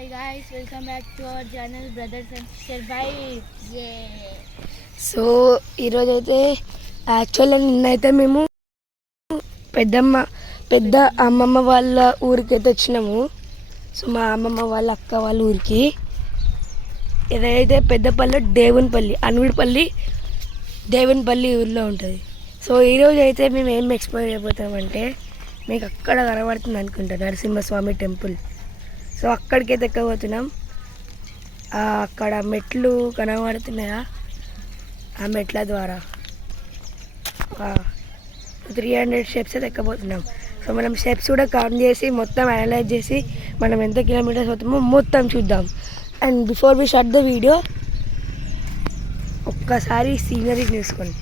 Hi guys, welcome back to our channel Brothers and Sister Vibes. So ఈరోజు అయితే యాక్చువల్గా నిన్నైతే మేము పెద్ద అమ్మమ్మ వాళ్ళ ఊరికి అయితే వచ్చినాము. సో మా అమ్మమ్మ వాళ్ళ అక్క వాళ్ళ ఊరికి ఏదైతే పెద్దపల్లి దేవునిపల్లి అన్విడిపల్లి దేవునిపల్లి ఊర్లో ఉంటుంది. సో ఈరోజు అయితే మేము ఏం ఎక్స్ప్లోర్ అయిపోతామంటే మీకు అక్కడ కనబడుతుంది అనుకుంటా నరసింహస్వామి టెంపుల్. సో అక్కడికైతే ఎక్కబోతున్నాం. అక్కడ మెట్లు కనబడుతున్నాయా, ఆ మెట్ల ద్వారా 300 స్టెప్స్ అయితే ఎక్కబోతున్నాం. సో మనం స్టెప్స్ కూడా కౌంట్ చేసి మొత్తం అనలైజ్ చేసి మనం ఎంత కిలోమీటర్స్ అవుతామో మొత్తం చూద్దాం. And before we start the video ఒక్కసారి సీనరీ చూసుకోండి.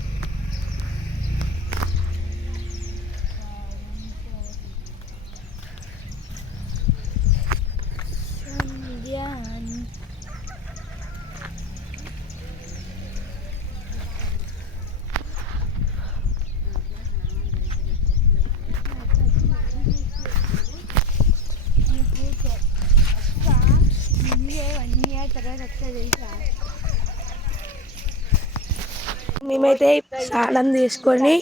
మేమైతే స్నానం చేసుకొని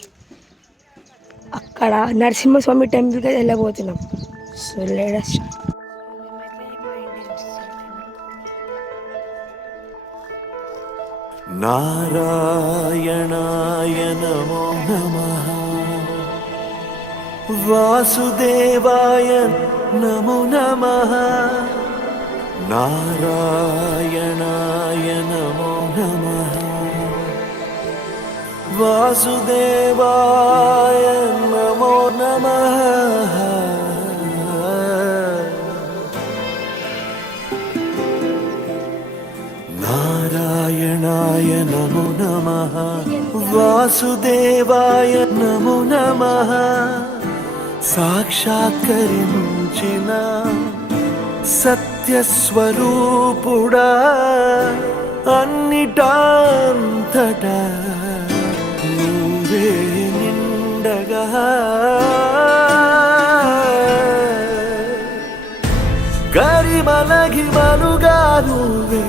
అక్కడ నరసింహస్వామి టెంపుల్కి వెళ్ళబోతున్నాం. సో లేడస్ నారాయణాయ నమో నమః వాసుదేవాయ నమో నమః నారాయణాయ నమో నమః వాసుదేవాయ నమో నమః నారాయణాయ నమో నమః వాసుదేవాయ నమో నమః సాక్షాత్కరించిన సత్యస్వరూపుడా అన్నిటాంతటా నువ్వే నిండగా కరిమలగిమలుగా నువ్వే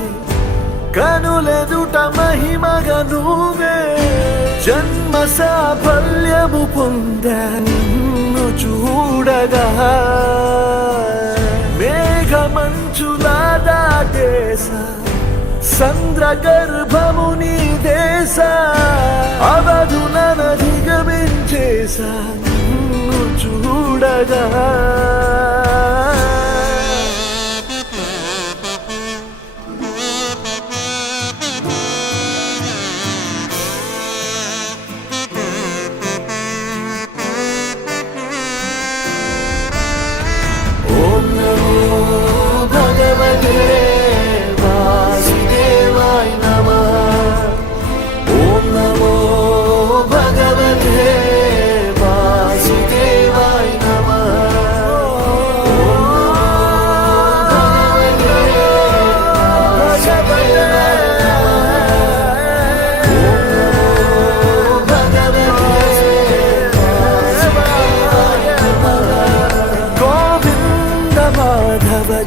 కనులెదుట మహిమగా నువ్వే జన్మ సాఫల్యము పొందా నిన్ను చూడగా మేఘమంచులా దాటేసా సంద్ర గర్భము నీ దేశ అవధులను అధిగమించేసా నిన్ను చూడగా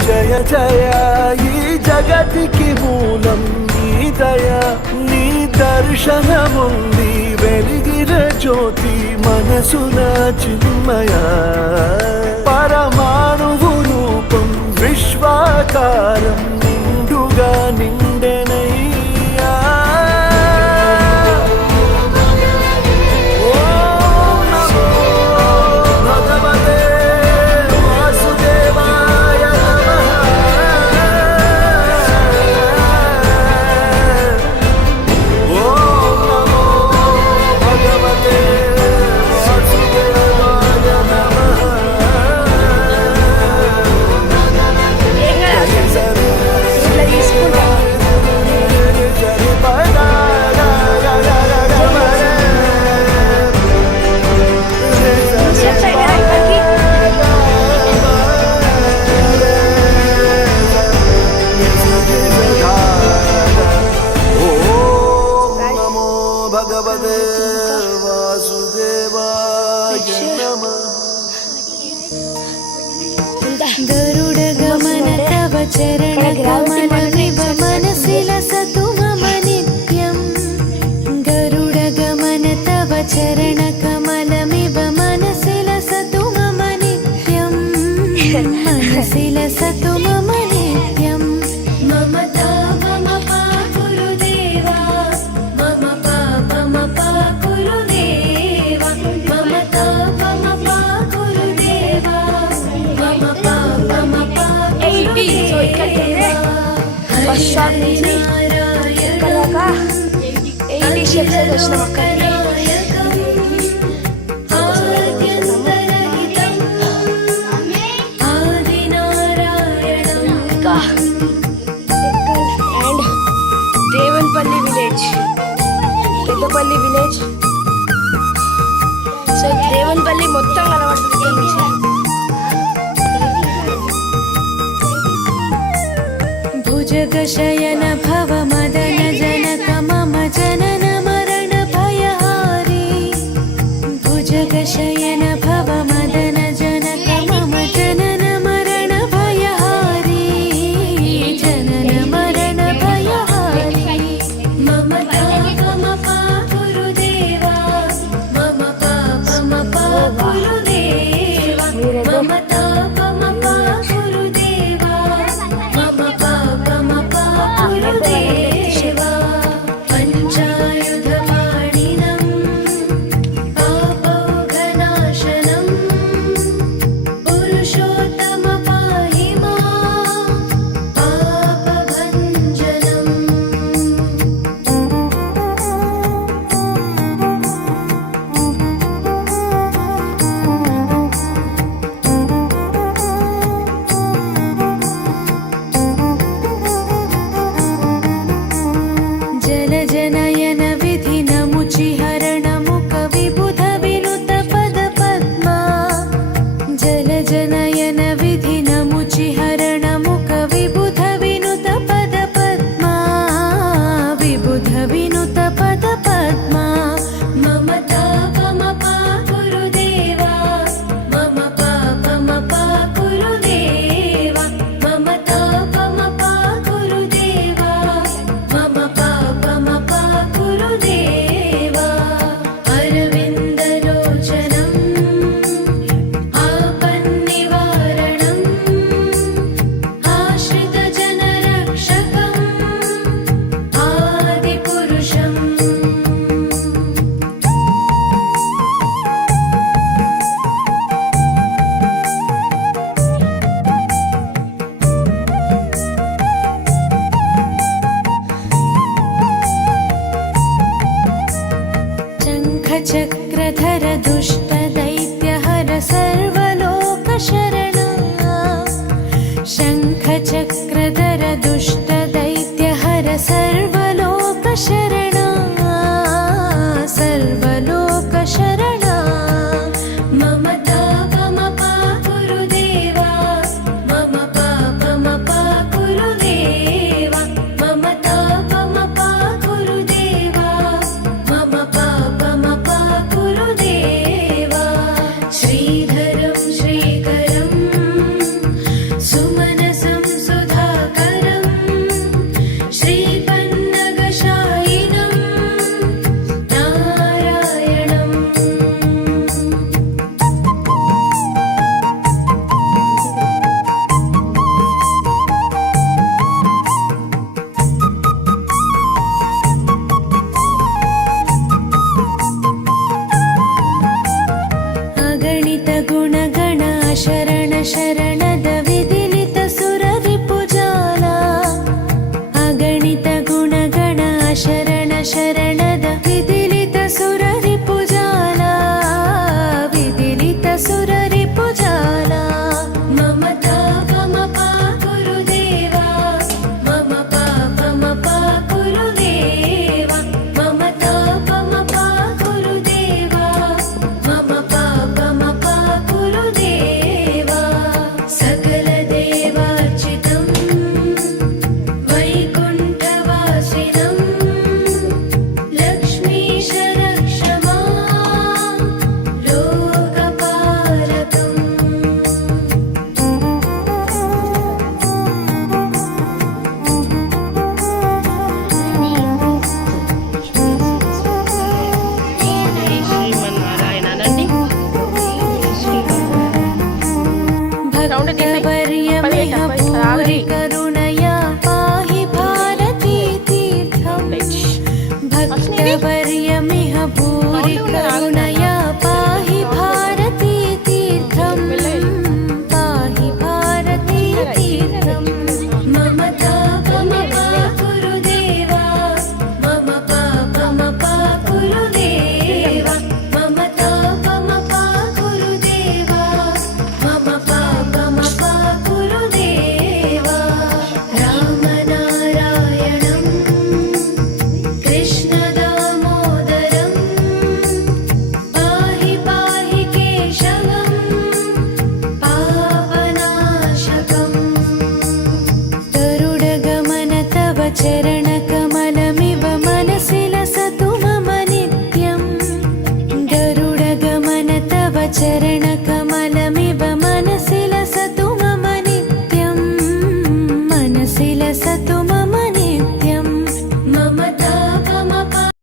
జయ జయ ఈ జగతికి మూలం నీ దయ నీ దర్శనముంది వెలిగిన జ్యోతి మనసున చిన్మయ పరమాణువు రూపం విశ్వాకారం నిండుగా నిండెనయ్యా భగవతే వాసుదేవాయ నమః గరుడ గమన తవ चरणकमलमिव मनसि लसतु मम नित्यं गरुडगमन तव चरणकमलमिव मनसि लसतु मम नित्यं मनसि लसतु मम नित्यं मम तापमपा गुरुदेवा मम पापमपा गुरुदेवा मम तापमपा गुरुदेवा मम पापमपा బస్ స్టాప్ నుంచి ఇక్కడ దాకా 80 స్టెప్స్ అయితే వచ్చినాం అక్కడికి. ఇంకా and Devanpalli village, Peddapalli village. So Devanpalli మొత్తం కనబడుతుంది ఇక్కడ నుంచి. भुजगशयन भव मदन जनक मम जनन मरण भयहारी भुजगशयन भव मदन जनक मम जनन मरण भयहारी जनन मरण भयहारी मम तापमपा गुरुदेवा मम पापमपा गुरुदेवा मम तापमपा गुरुदेवा मम पापमपा गुरुदेवा पञ्चायुधपाणिनं पापौघनाशनं पुरुषोत्तम पाहि मां पापभञ्जनम् जलजनयन विधिनमुचिहरणमुख विबुध विनुत पद पद्मा जलजनयन विधिनमुचिहरणमुख विबुध विनुत पद पद्मा विबुध विनुत पद पद्मा मम तापमपा गुरुदेवा मम पापमपा गुरुदेवा मम तापमपा गुरुदेवा मम पापमपा गुरुदेवा अरविन्दलोचनम् आपन्निवारणम् आश्रितजनरक्षकम् आदिपुरुषम् शङ्खचक्रधर दुष्टदैत्यहर सर्वलोकशरणा शङ्खचक्रधर दुष्टदैत्यहर सर्वलोकशरणा सर्वलोकशरणा मम तापमपा गुरुदेवा मम पापमपा गुरुदेवा मम तापमपा गुरुदेवा मम पापमपा गुरुदेवा श्रीधरं श्रीकरं सुमनसं सुधाकरं श्रीपन्नगशायिनं नारायणम् अगणित गुणगण शरण शरणद विदिलित सुररिपुजाला अगणित गुणगण शरण शरणद विदिलित सुररिपुजाला विदिलित सुररिपुजाला मम तापमपा गुरुदेवा मम पापमपा गुरुदेवा मम तापमपा गुरुदेवा मम पापमपा गुरुदेवा चरणकमलमिव मनसि लसतु मम नित्यम् गरुडगमन तव चरणकमलमिव